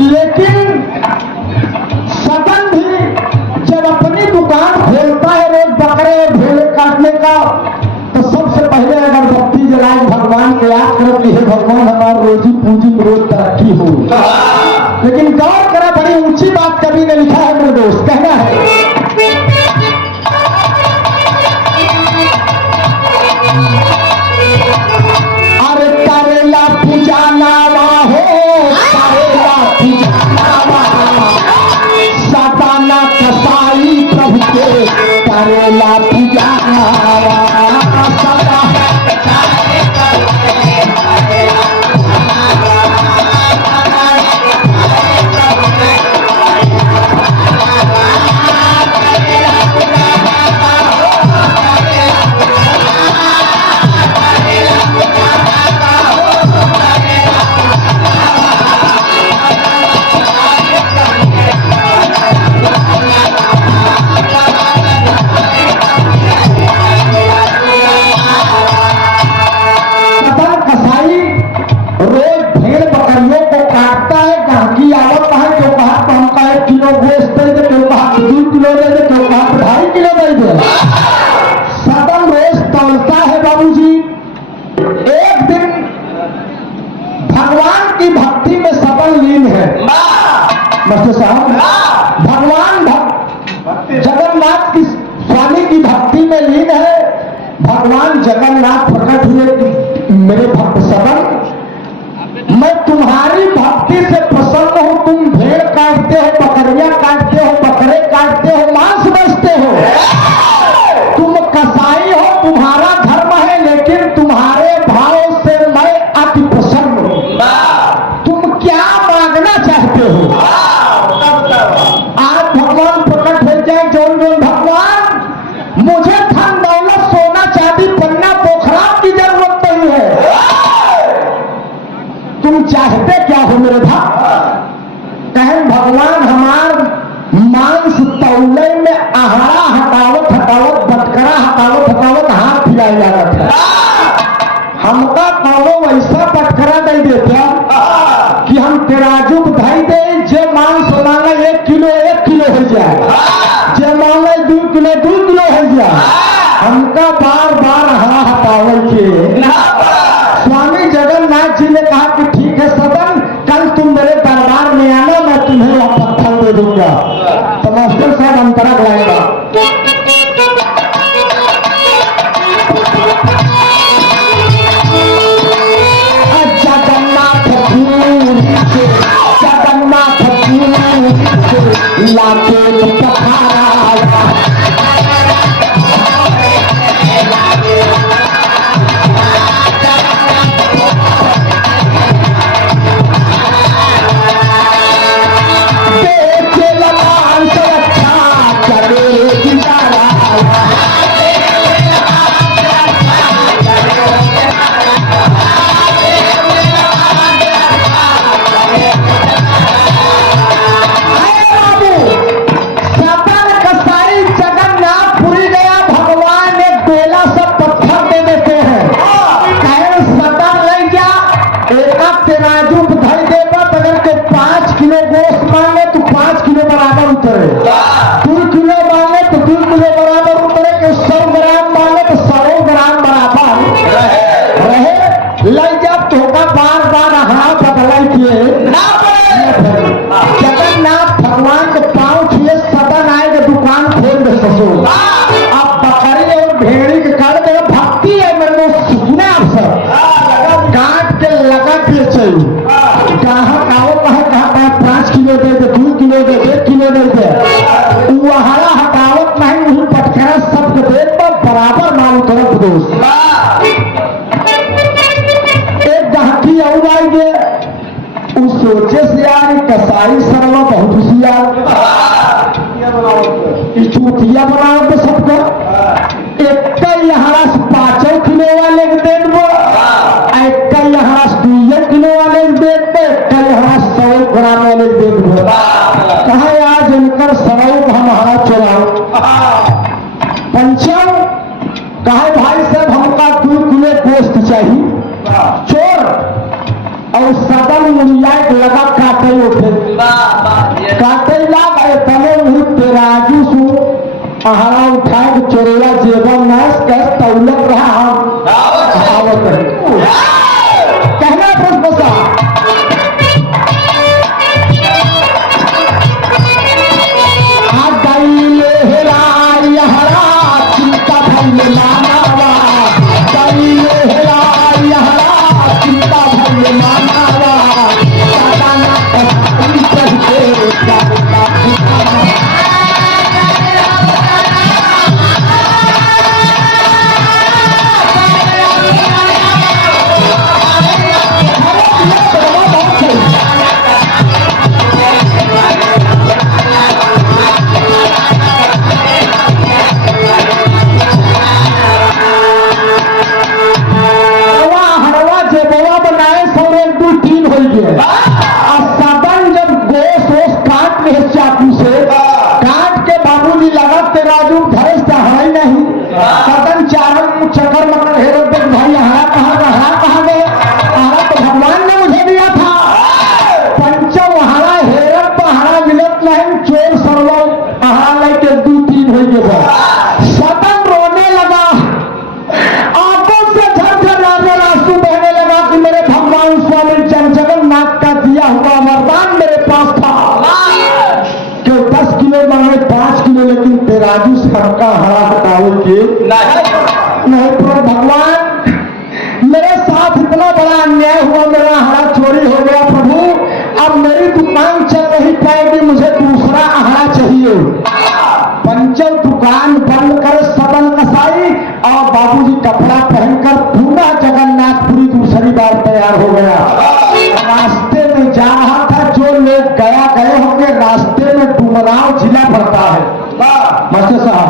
लेकिन सदन भी जब अपनी दुकान खोलता है रोज बकरे और भेड़े काटने का, तो सबसे पहले अगरबत्ती जलाए भगवान को याद करो कि हे भगवान हमारा रोजी पूंजी में रोज तरक्की हो। लेकिन गौर करा, बड़ी ऊंची बात कभी ने लिखा है मेरे दोस्त, कहना है अरे करेला पूजा नामा हो, करेला पूजा नामा, सताना कसाई प्रभु के करेला पूजा नामा, सदा भगवान जगन्नाथ की स्वामी की भक्ति में लीन है। भगवान जगन्नाथ प्रकट हुए, मेरे भक्त सदन मैं तुम्हारी भक्ति से प्रसन्न हूं। तुम भेड़ काटते हो, बकरियां काटते हो, बकरे काटते हो, मांस बेचते हो, तुम कसाई हो, तुम्हारा धर्म है, लेकिन तुम्हारे भाव से मैं अति प्रसन्न हूं। तुम क्या मांगना चाहते हो? आज भगवान प्रकट हो जाए, जोन जोन भगवान, मुझे धन दौलत सोना चांदी पन्ना पोखरा की जरूरत नहीं है। तुम चाहते क्या हो मेरे भक्त? कहें भगवान हमार मांस तौले में आहारा हटावत हटावत, बटकरा हटावत हटावत हाथ फिराई जा रहा था। हमका कौनो वैसा बटकरा दे देता कि हम तेराजू बधाई दे, जे मांस मांगे 1 किलो हो जाए, जे मांगे 2 किलो हो जाए। हमका बार बार हाथ हटावे के स्वामी जगन्नाथ जी ने कहा कि ठीक है सदन, कल तुम मेरे दरबार में आना, मैं तुम्हें वह पत्थर दे दूंगा। तो मास्टर साहब अंतरा लाएगा, लाके पखारा बेचे लगान से अच्छा करे गुजारा। सपन गई। ग्राहक आओ कहा 5 किलो दे दे, 2 किलो दे दे, 1 किलो दे दे, वहां हटावत नहीं, वही पटखरा सबको दे तो बराबर माल तरफ दोस्त। एक गहकी और आई गए, उस सोचे से यार कसाई सरवा बहुत होशियार, चूतिया बनाओ तो सबका एक यहाँ 5 किलो वाले के दे दो, एक यहाँ 2 किलो वाले के दे दो, एक यहाँ 100 ग्राम वाले के दे दो। कहा आज इनकर सराय हमारा चुराओ पंचम। कहा भाई साहब हमका 2 किलो गोश्त चाहिए। चोर और सदन मुनिया लगा काटे उठे, काटे लगा तले तेराजू सु अहरा उठा के चोरेला जेबा नाश कर तौलत रहा हम आवत कहना बस बसा। चिंता भैले मानावा, चिंता भैले मानावा, चक्कर मकर हेरो भाई हरा कहा गए, हरा तो भगवान ने मुझे दिया था। पंचम हरा हेरत तो हरा मिलत नहीं, चोर सरवा हरा लेके 2-3 हो गए। सदन रोने लगा, आंखों से झरझर आंसू बहने लगा कि मेरे भगवान स्वामी जगन्नाथ का दिया हुआ वरदान मेरे पास था कि 10 किलो मांगे 5 किलो, लेकिन तेराजू से हटका हरा हटाओ के नहीं। पर भगवान मेरे साथ इतना बड़ा अन्याय हुआ, मेरा हरा चोरी हो गया प्रभु, अब मेरी दुकान चल नहीं पाएगी, मुझे दूसरा आहारा चाहिए। पंचम दुकान बंद कर सदन कसाई और बाबूजी कपड़ा पहनकर पूरा जगन्नाथपुरी दूसरी बार तैयार हो गया। रास्ते में जा रहा था, जो लोग गए होंगे, रास्ते में डुमराव जिला पड़ता है मास्टर साहब।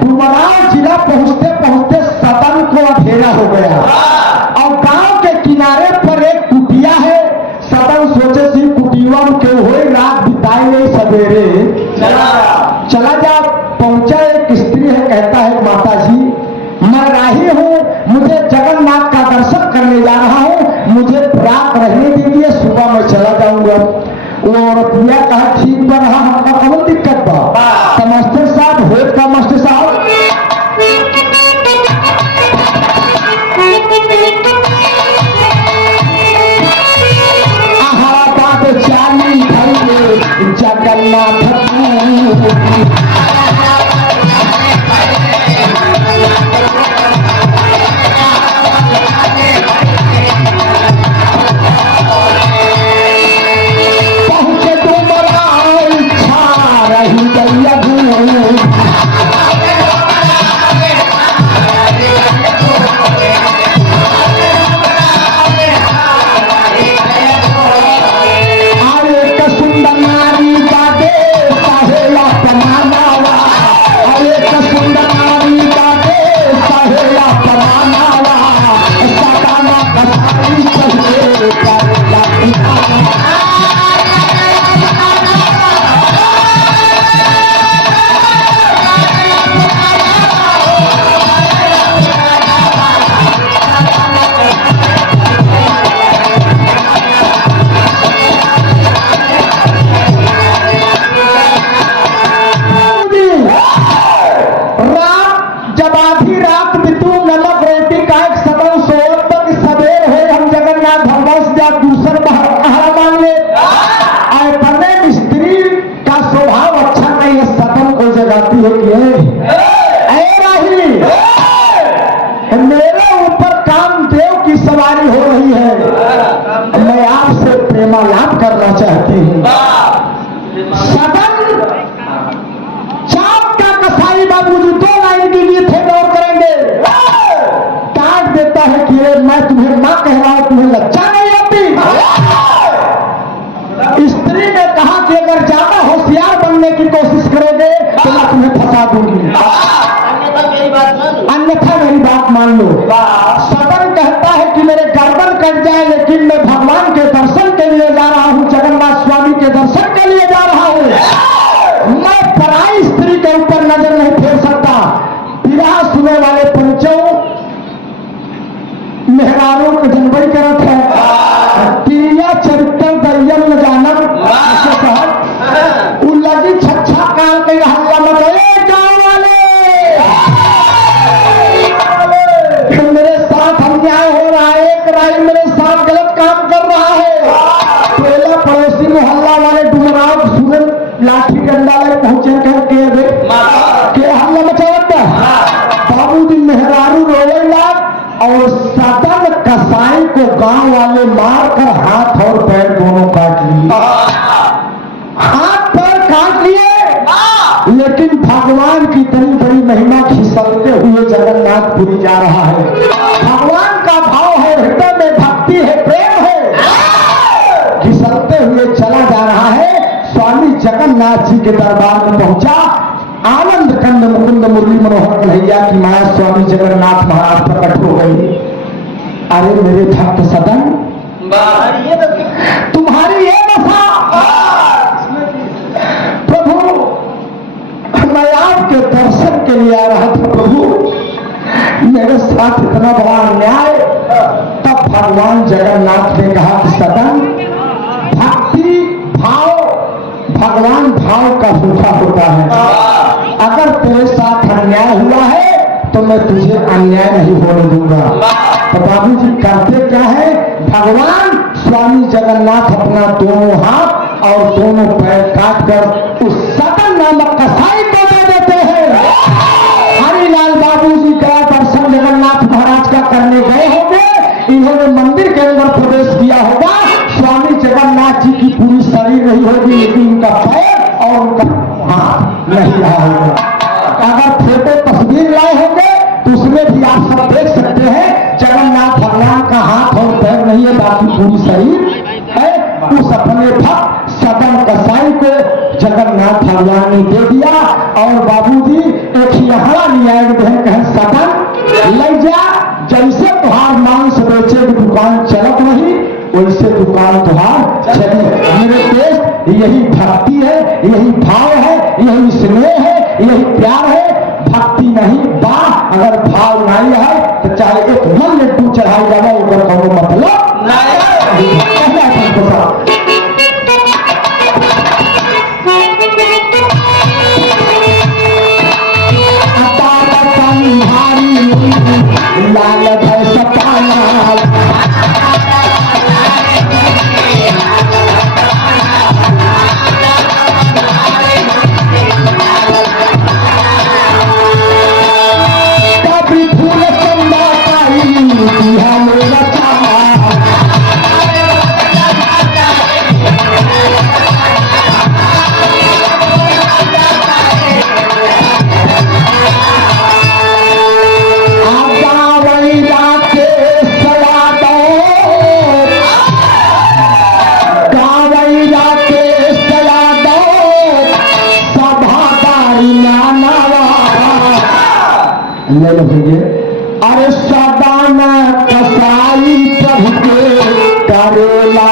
डुमराव जिला पहुंचते पहुंचते सदन को अंधेरा हो गया और गांव के किनारे पर एक कुटिया है। सदन सोचे सी कुटिया के हुए रात बिताए गए, सवेरे चला जा पहुंचा। एक स्त्री है, कहता है माता जी मैं राही हूं, मुझे जगन्नाथ का दर्शन करने जा रहा हूं, मुझे रात रहने दीजिए, सुबह मैं चला जाऊंगा। वो औरतिया कहा ठीक बा रहा, हमका कौन दिक्कत बा। तो मास्टर साहब हो का मास्टर साहब आहारा बात चाली भैले जगन्नाथ मेरे ऊपर कामदेव की सवारी हो रही है। मैं प्रेमालाप करना चाहती हूँ। सदन चाप का कसाई बाबूजी 2 लाइन के लिए थे गौर करेंगे, काट देता है कि मैं तुम्हें मां कह रहा हूं, तुम्हें लज्जा नहीं आती। स्त्री ने कहा कि अगर ज्यादा होशियार बनने की कोशिश करोगे तो मैं तुम्हें फंसा दूंगी, अन्यथा मेरी बात मान लो। सदन कहता है कि मेरे गर्दन कट जाए लेकिन मैं भगवान के दर्शन के लिए जा रहा हूं, जगन्नाथ स्वामी के दर्शन के लिए जा रहा हूं, मैं पराई स्त्री के ऊपर नजर नहीं फेर सकता। विवाह सुने वाले पंचों मेहरारों को जनवरी करत है, क्रिया चरित्र दरियम न जानम लगी छच्छा काल के हल्ला मचाए गाँव वाले, मेरे साथ अन्याय हो रहा है, एक राय मेरे साथ गलत काम कर रहा है। पहला पड़ोसी मोहल्ला वाले डुमराव सुने लाठी डंडा ले पहुंचे के हल्ला मचावत बाबूजी मेहरारू रोवे लाग और सदन कसाई को गांव वाले मारकर हाथ और पैर दोनों काट लिए, हाथ पैर काट लिए। लेकिन भगवान की इतनी बड़ी महिमा खिसलते हुए जगन्नाथपुरी जा रहा है। भगवान का भाव है, हृदय में भक्ति है, प्रेम है, खिसलते हुए चला जा रहा है। स्वामी जगन्नाथ जी के दरबार में पहुंचा। आनंद कंद मुकुंद मुरली मनोहर कन्हैया की माया स्वामी जगन्नाथ महाराज प्रकट हो गई। अरे मेरे भक्त सदन, तुम्हारी ये दशा, प्रभु मैं आपके दर्शन के लिए आ रहा था, प्रभु मेरे साथ इतना बड़ा अन्याय। तब भगवान जगन्नाथ ने कहा कि सदन, भक्ति भाव, भगवान भाव का भूखा होता है। अगर तेरे साथ अन्याय हुआ है तो मैं तुझे अन्याय नहीं होने दूंगा। तो बाबू जी करते क्या है, भगवान स्वामी जगन्नाथ अपना दोनों हाथ और दोनों पैर काट कर उस सदन नामक कसाई को दे देते हैं। हरिलाल बाबू जी का दर्शन जगन्नाथ महाराज का करने गए होंगे, इन्होंने मंदिर के अंदर प्रवेश किया होगा। स्वामी जगन्नाथ जी की पूरी शरीर नहीं होगी लेकिन उनका पैर और उनका हाथ नहीं रहा होगा। अगर फोटो तस्वीर लाए होंगे तो उसमें भी आप सब देख सकते हैं जगन्नाथ भगवान का हाथ और पैर नहीं है, बाकी पूरी शरीर है। उस अपने भक्त सदन कसाई को जगन्नाथ भगवान ने दे दिया। और बाबूजी एक यहाँ न्याय बहन कहे सदन ले जा, जैसे तुहार मांस बेचे की दुकान चलत नहीं वैसे दुकान तुहार चली। मेरे देश यही भक्ति है, यही भाव है, यही स्नेह है, यही प्यार है। भक्ति नहीं बा, अगर भाव नहीं है तो चाहे एक मन लड्डू चढ़ाई जाए ऊपर कहो मतलब नहीं। लाल भैंस कभी फूल चंदा ले लीजिए। अरे सदाना कसाई प्रभु के करेला